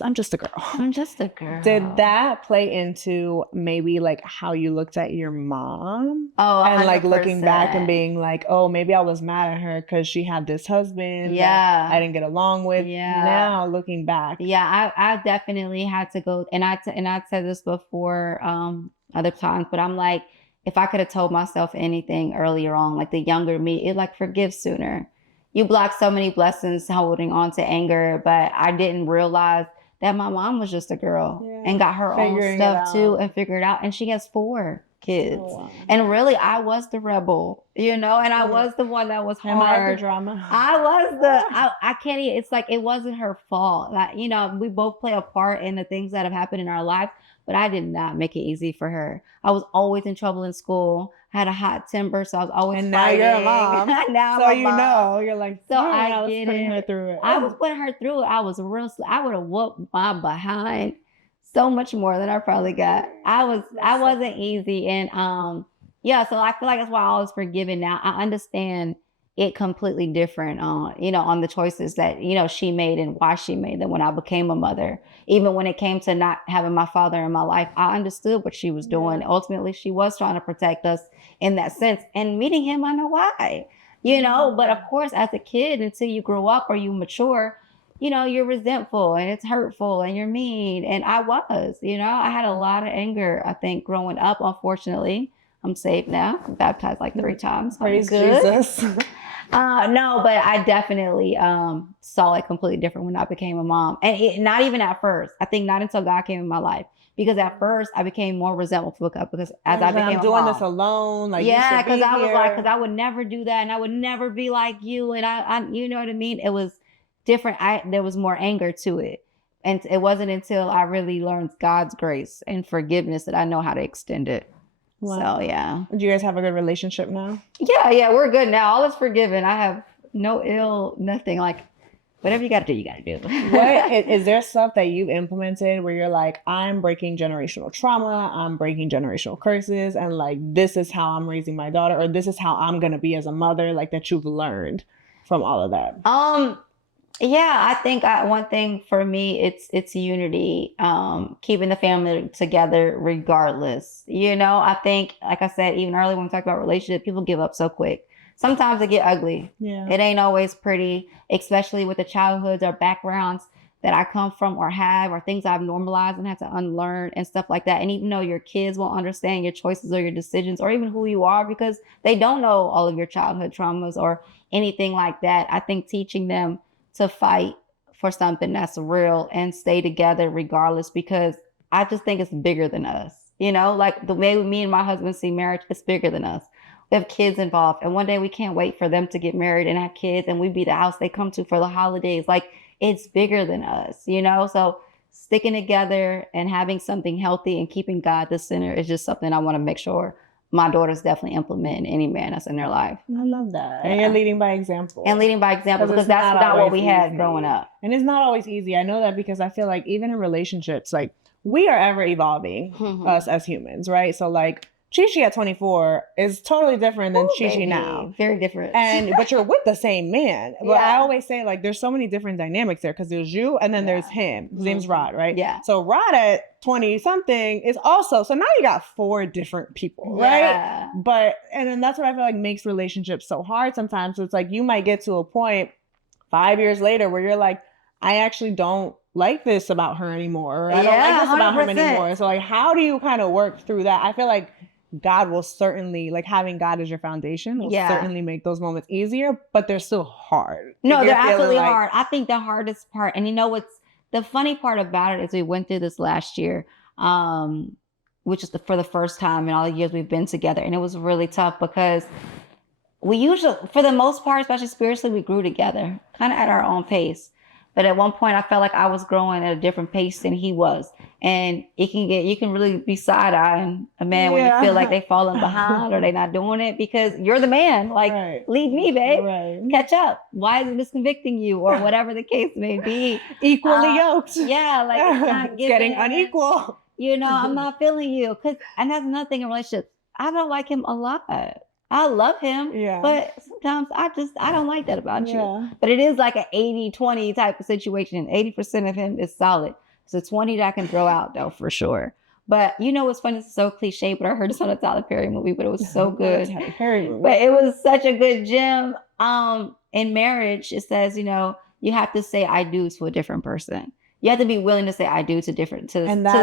I'm just a girl. I'm just a girl. Did that play into maybe like how you looked at your mom? Oh, 100%. And like looking back and being like, oh, maybe I was mad at her because she had this husband that I didn't get along with. Yeah. Now looking back. Yeah, I definitely had to go, and I said this before other times, but I'm like, if I could have told myself anything earlier on, like the younger me, it like forgive sooner. You block so many blessings holding on to anger, but I didn't realize that my mom was just a girl and got her own stuff too and figured it out. And she has 4 kids. Oh, wow. And really, I was the rebel, you know, and I was the one that was hard. Am I the drama? I was I can't even, it's like, it wasn't her fault. Like, you know, we both play a part in the things that have happened in our life, but I did not make it easy for her. I was always in trouble in school. I had a hot temper, so I was always and fighting. Now you're a mom. Now so you know, you're like, so I get putting her through it. I was putting her through it. I was I would have whooped my behind so much more than I probably got. I wasn't easy. And so I feel like that's why I was forgiven now. I understand it completely different you know, on the choices that, you know, she made and why she made them when I became a mother. Even when it came to not having my father in my life, I understood what she was doing. Ultimately, she was trying to protect us in that sense. And meeting him, I know why, you know, but of course, as a kid, until you grow up or you mature, you know, you're resentful and it's hurtful and you're mean. And I was, you know, I had a lot of anger, I think, growing up. Unfortunately, I'm saved now. I'm baptized like 3 times. Praise Jesus. No, but I definitely saw it completely different when I became a mom. And not even at first. I think not until God came in my life. Because at first I became more resentful because as I became I'm doing this alone. Like, yeah, because I was like, because I would never do that and I would never be like you. And I you know what I mean? It was different. There was more anger to it. And it wasn't until I really learned God's grace and forgiveness that I know how to extend it. Wow. So yeah. Do you guys have a good relationship now? Yeah, we're good now. All is forgiven. I have no ill, nothing. Like, whatever you got to do, you got to do. What is there stuff that you've implemented where you're like, I'm breaking generational trauma, I'm breaking generational curses, and like, this is how I'm raising my daughter, or this is how I'm gonna be as a mother, like that you've learned from all of that? Yeah, I think one thing for me, it's unity, keeping the family together regardless. You know, I think, like I said, even earlier when we talked about relationships, people give up so quick. Sometimes it get ugly. Yeah. It ain't always pretty, especially with the childhoods or backgrounds that I come from or have, or things I've normalized and had to unlearn and stuff like that. And even though your kids won't understand your choices or your decisions or even who you are because they don't know all of your childhood traumas or anything like that, I think teaching them to fight for something that's real and stay together regardless, because I just think it's bigger than us. You know, like the way me and my husband see marriage, it's bigger than us. We have kids involved, and one day we can't wait for them to get married and have kids, and we be the house they come to for the holidays. Like, it's bigger than us, you know? So sticking together and having something healthy and keeping God the center is just something I want to make sure my daughters definitely implement in any man that's in their life. I love that. Yeah. And you're leading by example. And leading by example, because that's not what we had growing up. And it's not always easy. I know that because I feel like even in relationships, like we are ever evolving, us as humans, right? So like Chi-Chi at 24 is totally different than Chi-Chi now. Very different. But you're with the same man. But I always say like there's so many different dynamics there because there's you and then there's him. His name's Rod, right? Yeah. So Rod at 20 something is also, so now you got 4 different people, right? Yeah. And then that's what I feel like makes relationships so hard sometimes. So it's like you might get to a point 5 years later where you're like, I actually don't like this about her anymore. Or I don't like this 100%. About him anymore. So like, how do you kind of work through that? I feel like God will certainly, like having God as your foundation will certainly make those moments easier, but they're still hard. No, they're absolutely hard. I think the hardest part, and you know what's the funny part about it is we went through this last year, which is for the first time in all the years we've been together. And it was really tough because we usually, for the most part, especially spiritually, we grew together kind of at our own pace. But at one point I felt like I was growing at a different pace than he was. And you can really be side-eyeing a man when you feel like they falling behind or they not doing it because you're the man. Like, lead me, babe. Catch up. Why is it misconvicting you? Or whatever the case may be. Equally yoked. Yeah, like it's not getting unequal. You know, I'm not feeling you. And that's another thing in relationships. I don't like him a lot. I love him, but sometimes I don't like that about you. But it is like an 80-20 type of situation. 80% of him is solid. So 20 that I can throw out though, for sure. But you know what's funny? It's so cliche, but I heard this on a Tyler Perry movie, but it was so good. But it was such a good gem. In marriage, it says, you know, you have to say I do to a different person. You have to be willing to say I do to the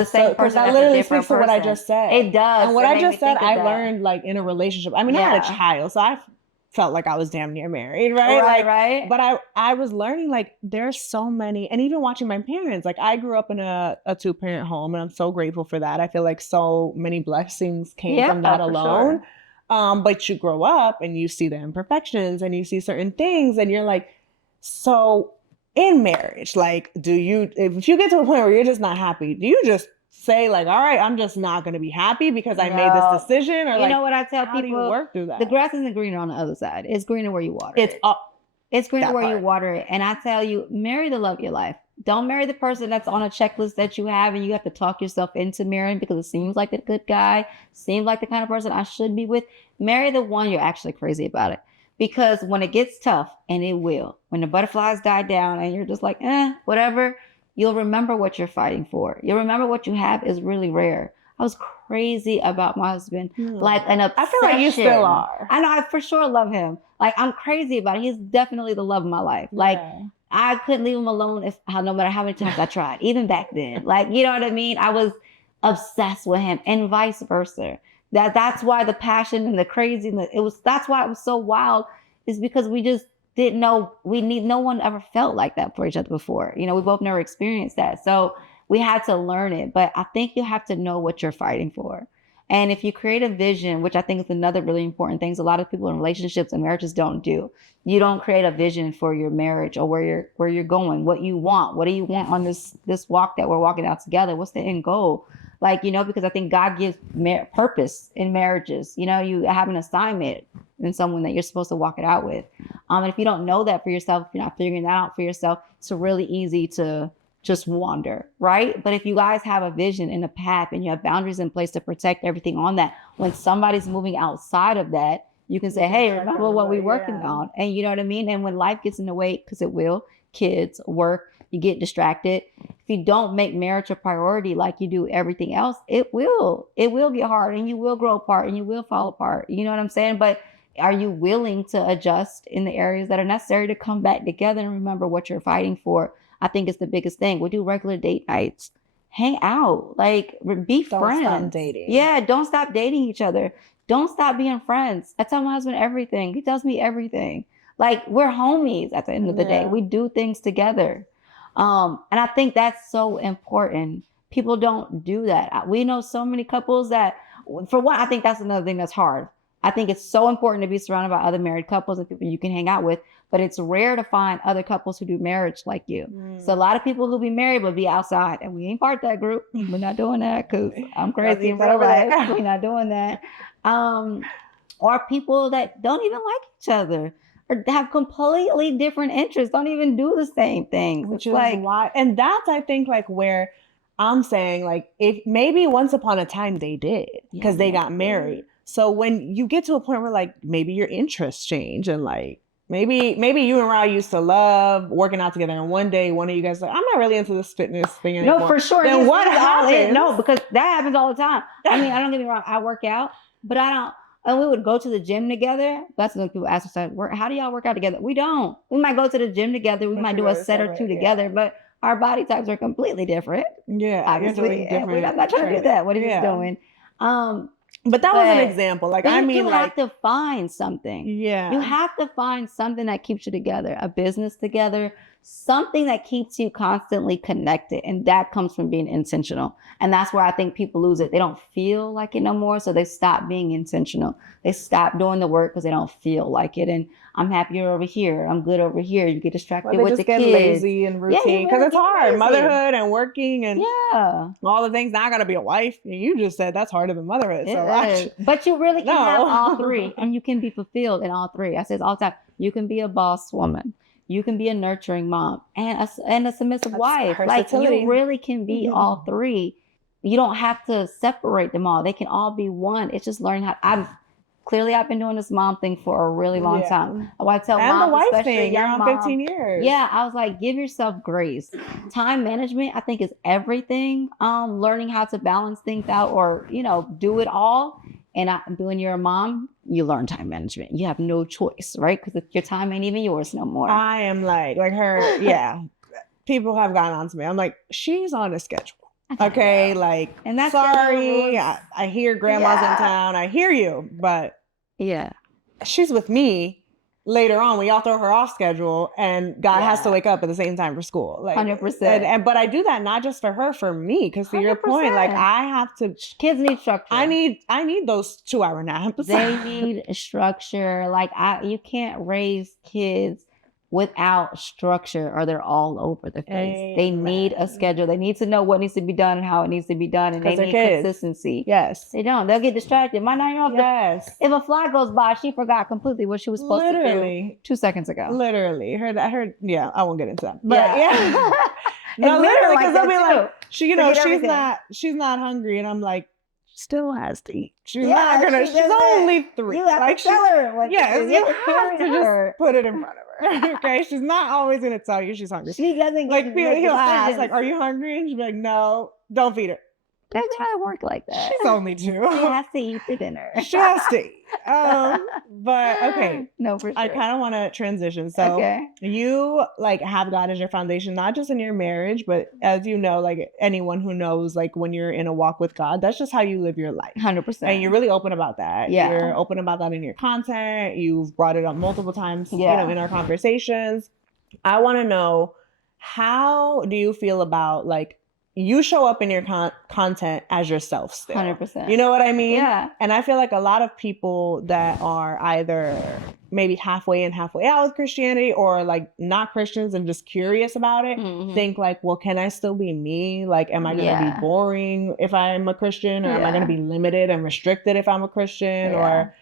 same person. That literally speaks to what I just said. It does. And what I just said, I learned like in a relationship. I mean, I had a child, so I felt like I was damn near married, right? Right. But I was learning like there's so many, and even watching my parents, like I grew up in a 2-parent home, and I'm so grateful for that. I feel like so many blessings came from that alone. Sure. But you grow up and you see the imperfections and you see certain things, and you're like, so in marriage, like, if you get to a point where you're just not happy, do you just say like, all right, I'm just not going to be happy because I made this decision? Or you know what I tell how people? Do you work through that? The grass isn't greener on the other side. It's greener where you water it. It's greener where you water it. And I tell you, marry the love of your life. Don't marry the person that's on a checklist that you have and you have to talk yourself into marrying because it seems like the good guy, seems like the kind of person I should be with. Marry the one you're actually crazy about it. Because when it gets tough, and it will, when the butterflies die down and you're just like, whatever, you'll remember what you're fighting for. You'll remember what you have is really rare. I was crazy about my husband, like an obsession. I feel like you still are. I know, I for sure love him. Like, I'm crazy about it. He's definitely the love of my life. Like, I couldn't leave him alone no matter how many times I tried, even back then. Like, you know what I mean? I was obsessed with him and vice versa. That's why the passion and the crazy, that's why it was so wild, is because we just didn't know no one ever felt like that for each other before. You know, we both never experienced that. So we had to learn it. But I think you have to know what you're fighting for. And if you create a vision, which I think is another really important thing, a lot of people in relationships and marriages don't do. You don't create a vision for your marriage or where you're going, what you want. What do you want on this walk that we're walking out together? What's the end goal? Like, you know, because I think God gives purpose in marriages. You know, you have an assignment in someone that you're supposed to walk it out with. And if you don't know that for yourself, if you're not figuring that out for yourself, it's really easy to just wander, right? But if you guys have a vision and a path and you have boundaries in place to protect everything on that, when somebody's moving outside of that, you can say, hey, remember what we're working on? And you know what I mean? And when life gets in the way, because it will, kids, work, you get distracted. If you don't make marriage a priority like you do everything else, it will get hard and you will grow apart and you will fall apart. You know what I'm saying? But are you willing to adjust in the areas that are necessary to come back together and remember what you're fighting for? I think it's the biggest thing. We do regular date nights. Hang out. Like, be friends. Don't stop dating. Yeah, don't stop dating each other. Don't stop being friends. I tell my husband everything. He tells me everything. Like, we're homies at the end of the day. We do things together. And I think that's so important. People don't do that. We know so many couples that, for one, I think that's another thing that's hard. I think it's so important to be surrounded by other married couples and people you can hang out with, but it's rare to find other couples who do marriage like you. So a lot of people who be married will be outside, and we ain't part of that group. We're not doing that because I'm crazy in real life. We're not doing that. Or people that don't even like each other or have completely different interests, don't even do the same things. Which is like why, and that's I think like where I'm saying like if maybe once upon a time they did because they got married. So when you get to a point where like maybe your interests change and like maybe you and Ra used to love working out together, and one day one of you guys like, I'm not really into this fitness thing anymore. No, for sure. Then what happens? No, because that happens all the time. I mean, I don't get me wrong, I work out, but I don't. And we would go to the gym together. That's when people ask us, how do y'all work out together? We don't. We might go to the gym together. We might do a set or two together, but our body types are completely different. Yeah, obviously. Different. I'm not trying to do that. What are you doing? But that was an example. Like, I mean, you have to find something. Yeah. You have to find something that keeps you together, a business together, something that keeps you constantly connected. And that comes from being intentional. And that's where I think people lose it. They don't feel like it no more. So they stop being intentional. They stop doing the work because they don't feel like it. And I'm happier over here. I'm good over here. You get distracted with the kids. Lazy and routine because it's hard. Motherhood and working and all the things. Now I got to be a wife. And you just said that's harder than motherhood. But you really can have all three, and you can be fulfilled in all three. I say it all the time. You can be a boss woman. You can be a nurturing mom and a submissive wife. Like you really can be all three. You don't have to separate them all. They can all be one. It's just learning how. I've been doing this mom thing for a really long time. I tell and moms, the wife especially thing, you're on 15 years. Yeah, I was like, give yourself grace. Time management, I think, is everything. Learning how to balance things out, or do it all. And when you're a mom, you learn time management. You have no choice, right? Because your time ain't even yours no more. I am like her. Yeah, people have gotten on to me. I'm like, she's on a schedule. Okay, like, and that's sorry. I hear grandma's in town. I hear you, but she's with me later on when y'all throw her off schedule, and God has to wake up at the same time for school. Like 100%. But I do that not just for her, for me, because to your point, like I have to. Kids need structure. I need those 2-hour naps. They need structure. Like you can't raise kids without structure, or they're all over the place. They need a schedule. They need to know what needs to be done and how it needs to be done, and they need consistency. Yes. They don't. They'll get distracted. My 9-year-old, if a fly goes by, she forgot completely what she was supposed to do 2 seconds ago. Literally. I won't get into that. But no, literally, because they'll be like, she's not hungry, and I'm like, still has to eat. She's not gonna. She's only 3. You have to tell her. You have to just put it in front of her. Okay, she's not always gonna tell you she's hungry. She doesn't like. He'll ask, like, "Are you hungry?" And she'll be like, "No, don't feed her." Doesn't try to work like that. She's only 2. She has to eat the dinner. She has to eat. But okay. No, for sure. I kind of want to transition. So you like have God as your foundation, not just in your marriage, but as you know, like anyone who knows, like when you're in a walk with God, that's just how you live your life. 100%. And you're really open about that. Yeah. You're open about that in your content. You've brought it up multiple times, in our conversations. I want to know, how do you feel about like, you show up in your content as yourself still. 100%. You know what I mean? Yeah. And I feel like a lot of people that are either maybe halfway in, halfway out with Christianity, or like not Christians and just curious about it, think like, well, can I still be me? Like, am I going to be boring if I'm a Christian? Or am I going to be limited and restricted if I'm a Christian? Or,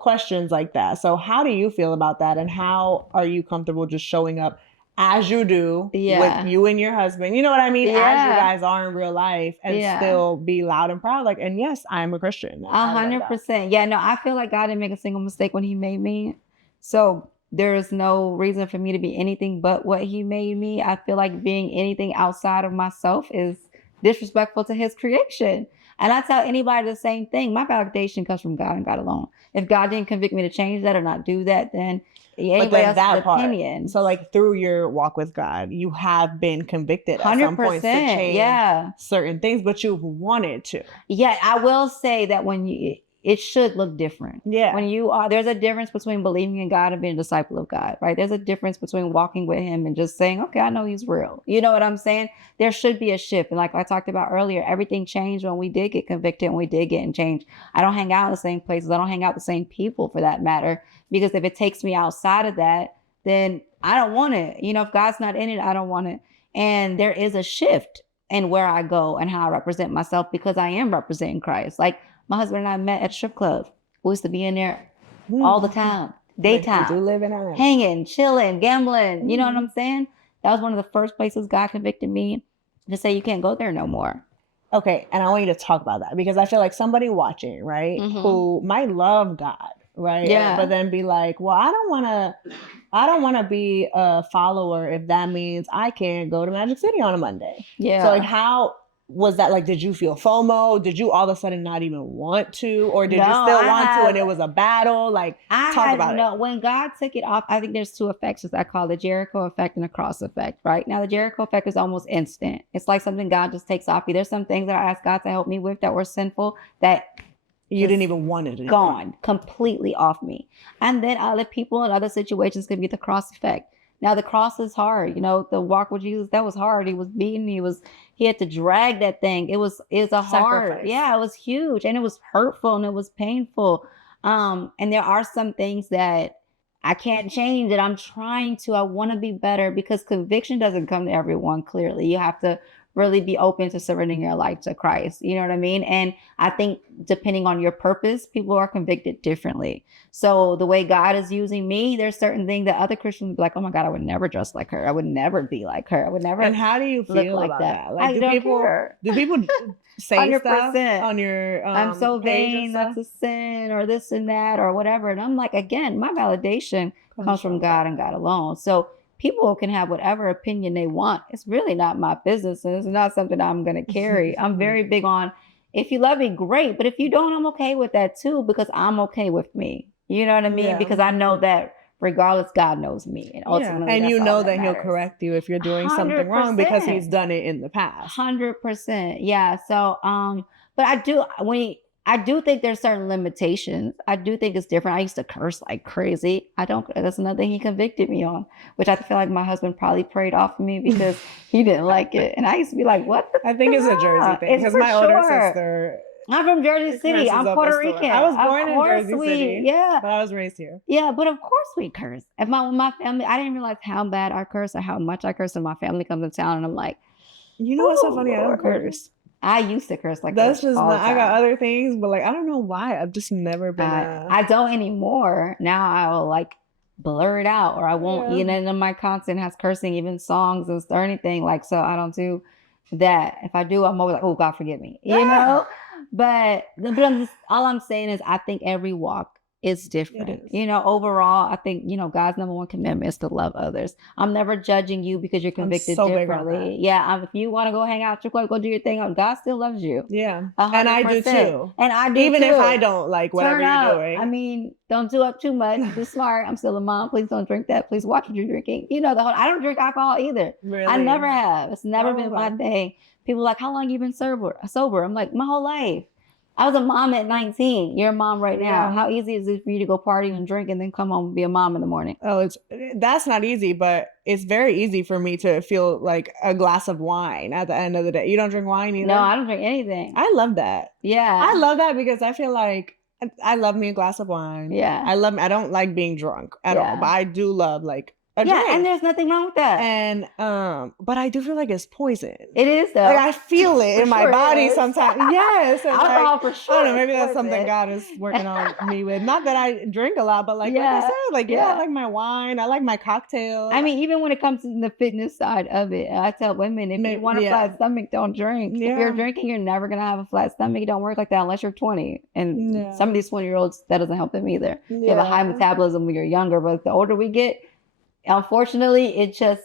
questions like that. So how do you feel about that? And how are you comfortable just showing up as you do with you and your husband, you know what I mean? As you guys are in real life, and still be loud and proud. Like, and yes, I'm a Christian. 100%. Yeah, no, I feel like God didn't make a single mistake when he made me. So there is no reason for me to be anything but what he made me. I feel like being anything outside of myself is disrespectful to his creation. And I tell anybody the same thing. My validation comes from God and God alone. If God didn't convict me to change that or not do that, then anybody else's opinion. So like through your walk with God, you have been convicted at some points to change certain things, but you've wanted to. Yeah, I will say that when it should look different. Yeah. When there's a difference between believing in God and being a disciple of God, right? There's a difference between walking with him and just saying, okay, I know he's real. You know what I'm saying? There should be a shift. And like I talked about earlier, everything changed when we did get convicted and we did get in change. I don't hang out in the same places. I don't hang out with the same people for that matter, because if it takes me outside of that, then I don't want it. If God's not in it, I don't want it. And there is a shift in where I go and how I represent myself, because I am representing Christ. Like, my husband and I met at strip club. We used to be in there all the time, daytime, hanging, chilling, gambling. You know what I'm saying? That was one of the first places God convicted me to say, you can't go there no more. Okay, and I want you to talk about that, because I feel like somebody watching, right, who might love God, right, but then be like, well, I don't want to be a follower if that means I can't go to Magic City on a Monday. Yeah. So like, how was that? Like, did you feel FOMO? Did you all of a sudden not even want to, or did you still want to and it was a battle? Like, talk about it. When God took it off, I think there's two effects, as I call the Jericho effect and the cross effect, right? Now, the Jericho effect is almost instant. It's like something God just takes off you. There's some things that I asked God to help me with that were sinful that you didn't even want it. Gone completely off me. And then other people and other situations can be the cross effect. Now, the cross is hard. The walk with Jesus, that was hard. He was beaten. He had to drag that thing. It was a hard. Yeah, it was huge, and it was hurtful, and it was painful. And there are some things that I can't change, that I'm trying to. I want to be better, because conviction doesn't come to everyone. Clearly, you have to really be open to surrendering your life to Christ. You know what I mean? And I think depending on your purpose, people are convicted differently. So the way God is using me, there's certain things that other Christians would be like, oh my God, I would never dress like her. I would never be like her. I would never. And how do you feel like about that? Like, do people say 100%. Stuff on your I'm so vain, that's a sin, or this and that, or whatever. And I'm like, again, my validation comes from God and God alone. So people can have whatever opinion they want. It's really not my business, and it's not something I'm going to carry. I'm very big on, if you love me, great. But if you don't, I'm okay with that too, because I'm okay with me. You know what I mean? Yeah. Because I know that regardless, God knows me. And ultimately, and you know that he'll correct you if you're doing 100%. Something wrong, because he's done it in the past. 100%. Yeah. So, but I do think there's certain limitations. I do think it's different. I used to curse like crazy. That's another thing he convicted me on, which I feel like my husband probably prayed off of me, because he didn't like it. And I used to be like, what? I think it's a Jersey thing, because my older sister. I'm from Jersey City. I'm Puerto Rican. I was born in Jersey City. Yeah. But I was raised here. Yeah, but of course we curse. If my family, I didn't realize how bad I curse or how much I curse, and my family comes to town and I'm like, what's so funny? I don't curse. I used to curse like that's just not, I got other things, but like, I don't know why. I've just never been. I don't anymore. Now I will like blur it out, or I won't. Yeah. None of my content has cursing, even songs or anything like. So I don't do that. If I do, I'm always like, oh God, forgive me. You know. But all I'm saying is, I think every walk is different. Overall, I think, God's number one commandment is to love others. I'm never judging you because you're convicted differently. Yeah. If you want to go hang out, go do your thing. God still loves you. Yeah. 100%. And I do too. And I do even too. If I don't like whatever you're doing. I mean, don't do up too much. Be smart. I'm still a mom. Please don't drink that. Please watch what you're drinking. I don't drink alcohol either. Really? I never have. It's never been my thing. People are like, how long you been sober? I'm like, my whole life. I was a mom at 19. You're a mom right now. How easy is it for you to go party and drink and then come home and be a mom in the morning? Oh, that's not easy, but it's very easy for me to feel like a glass of wine at the end of the day. You don't drink wine either? No, I don't drink anything. I love that. Yeah. I love that, because I feel like I love me a glass of wine. Yeah. I don't like being drunk at all, but I do love like a drink. And there's nothing wrong with that. And but I do feel like it's poison. It is though. Like I feel it in my body sometimes. Yes. Alcohol for sure. I don't know, maybe that's something God is working on me with. Not that I drink a lot, but like I said, I like my wine. I like my cocktail. I mean, even when it comes to the fitness side of it, I tell women, if you want a flat stomach, don't drink. If you're drinking, you're never gonna have a flat stomach. It don't work like that unless you're 20. And some of these 20-year-olds, that doesn't help them either. You have a high metabolism when you're younger, but the older we get, unfortunately, it shows.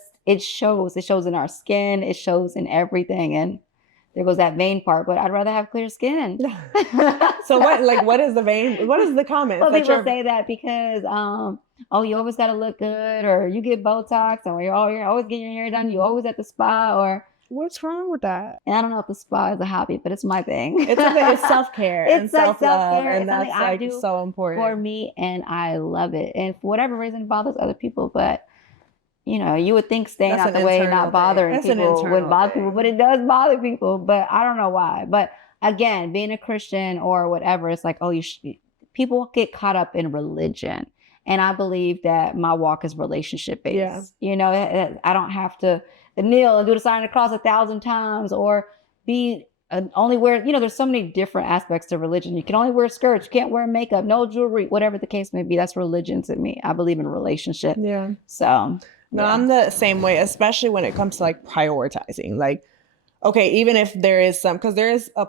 It shows in our skin. It shows in everything. And there goes that vein part. But I'd rather have clear skin. So what is the vein? What is the comment? Well, people say that because, you always got to look good, or you get Botox, or you're always getting your hair done. You always at the spa, or what's wrong with that? And I don't know if the spa is a hobby, but it's my thing. It's self-care and self-love. And it's that's like so important for me, and I love it. And for whatever reason, it bothers other people, but you would think staying out the way, not bothering people wouldn't bother people, but it does bother people. But I don't know why. But again, being a Christian or whatever, it's like, people get caught up in religion. And I believe that my walk is relationship based. Yeah. I don't have to kneel and do the sign of the cross 1,000 times or be only wear, there's so many different aspects to religion. You can only wear skirts. You can't wear makeup, no jewelry, whatever the case may be. That's religion to me. I believe in relationship. Yeah. So. No, I'm the same way, especially when it comes to like prioritizing. Like, okay, even if there is because there is a,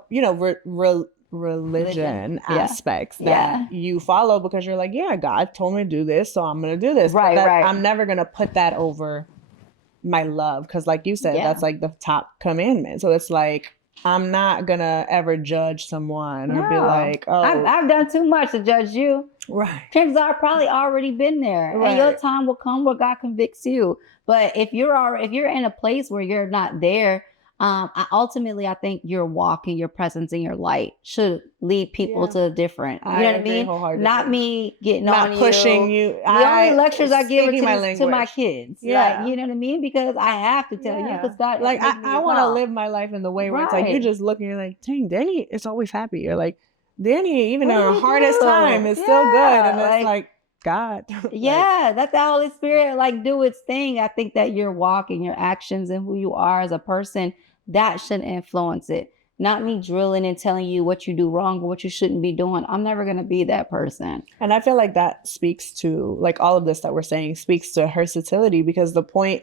religion aspects that you follow because you're like, yeah, God told me to do this, so I'm going to do this. Right, right. I'm never going to put that over my love because like you said, that's like the top commandment. So it's like, I'm not going to ever judge someone or be like, oh. I've done too much to judge you. Right. Chances are I've probably already been there. Right. And your time will come where God convicts you. But if you're in a place where you're not there, ultimately I think your walk and your presence and your light should lead people to different. You know what I mean? Not me getting on you. Not pushing you. The only lectures I give to my kids. Yeah. Like, you know what I mean? Because I have to tell you because God. Like I want to live my life in the way where it's like you just look and you're like, dang, Danny is always happy. You're like, Danny, even in the hardest time, is still good. And it's like, God. Yeah, let the Holy Spirit do its thing. I think that your walk and your actions and who you are as a person, that should influence it. Not me drilling and telling you what you do wrong or what you shouldn't be doing. I'm never going to be that person. And I feel like that speaks to, like, all of this that we're saying speaks to Hersatility, because the point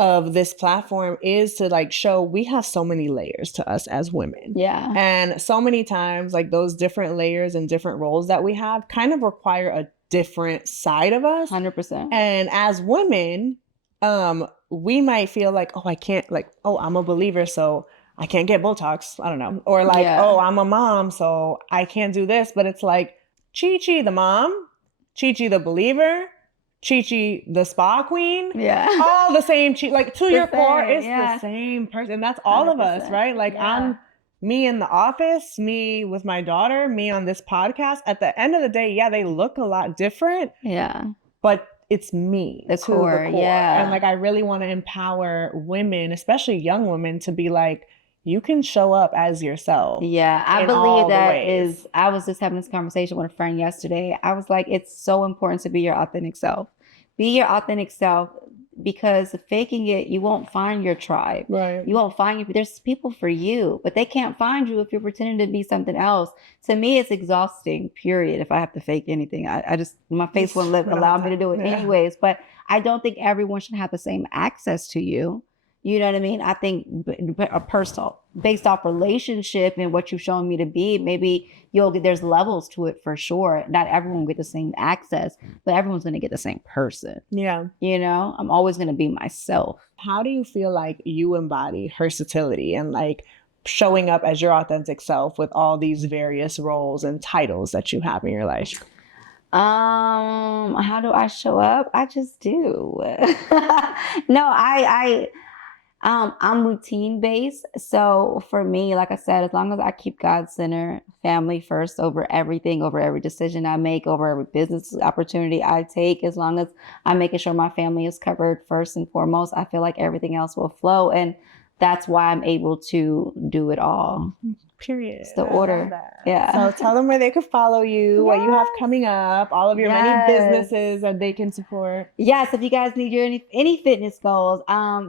of this platform is to like show we have so many layers to us as women. Yeah. And so many times like those different layers and different roles that we have kind of require a different side of us. 100%. And as women, we might feel like, oh, I can't I'm a believer, so I can't get Botox. I don't know. Or like, oh, I'm a mom, so I can't do this. But it's like Chi-Chi the mom, Chi-Chi the believer, Chi-Chi the spa queen, all the same. Like to your core, it's the same person. That's all of us, right? Like I'm me in the office, me with my daughter, me on this podcast. At the end of the day, they look a lot different. Yeah, but it's me, the core. Yeah, and like I really want to empower women, especially young women, to be like, you can show up as yourself. Yeah, I believe that is. I was just having this conversation with a friend yesterday. I was like, it's so important to be your authentic self. Be your authentic self, because faking it, you won't find your tribe. Right. You won't find there's people for you, but they can't find you if you're pretending to be something else. To me, it's exhausting, period. If I have to fake anything, I just, my face wouldn't allow me to do it anyways. But I don't think everyone should have the same access to you. You know what I mean? I think a personal, based off relationship and what you've shown me to be, maybe there's levels to it for sure. Not everyone will get the same access, but everyone's going to get the same person. Yeah. I'm always going to be myself. How do you feel like you embody Hersatility and like showing up as your authentic self with all these various roles and titles that you have in your life? How do I show up? I just do. No, I'm routine based. So for me, like I said, as long as I keep God centered, family first over everything, over every decision I make, over every business opportunity I take, as long as I'm making sure my family is covered first and foremost, I feel like everything else will flow. And that's why I'm able to do it all. Period. It's the order. Yeah. So tell them where they could follow you, what you have coming up, all of your many businesses that they can support. Yes. If you guys need any fitness goals,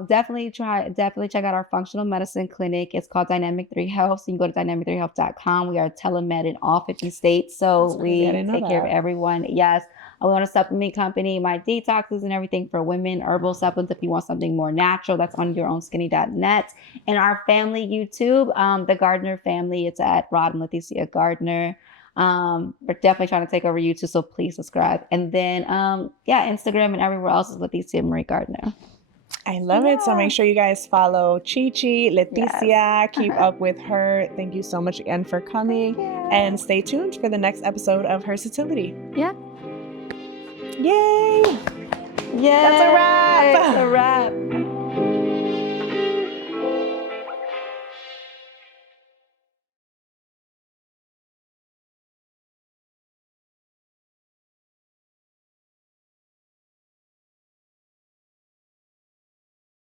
definitely check out our functional medicine clinic. It's called Dynamic 3 Health. So you can go to dynamic3health.com. We are telemed in all 50 states. So we take care of everyone. Yes. I want a supplement company, my detoxes and everything for women, herbal supplements if you want something more natural. That's on yourownSkinny.net. And our family YouTube, the Gardner family, it's at Rod and Leticia Gardner. We're definitely trying to take over YouTube, so please subscribe. And then, Instagram and everywhere else is Leticia Marie Gardner. I love it. So make sure you guys follow Chi-Chi, Leticia, keep up with her. Thank you so much again for coming. And stay tuned for the next episode of Hersatility. Yeah. Yay! Yeah. That's a wrap.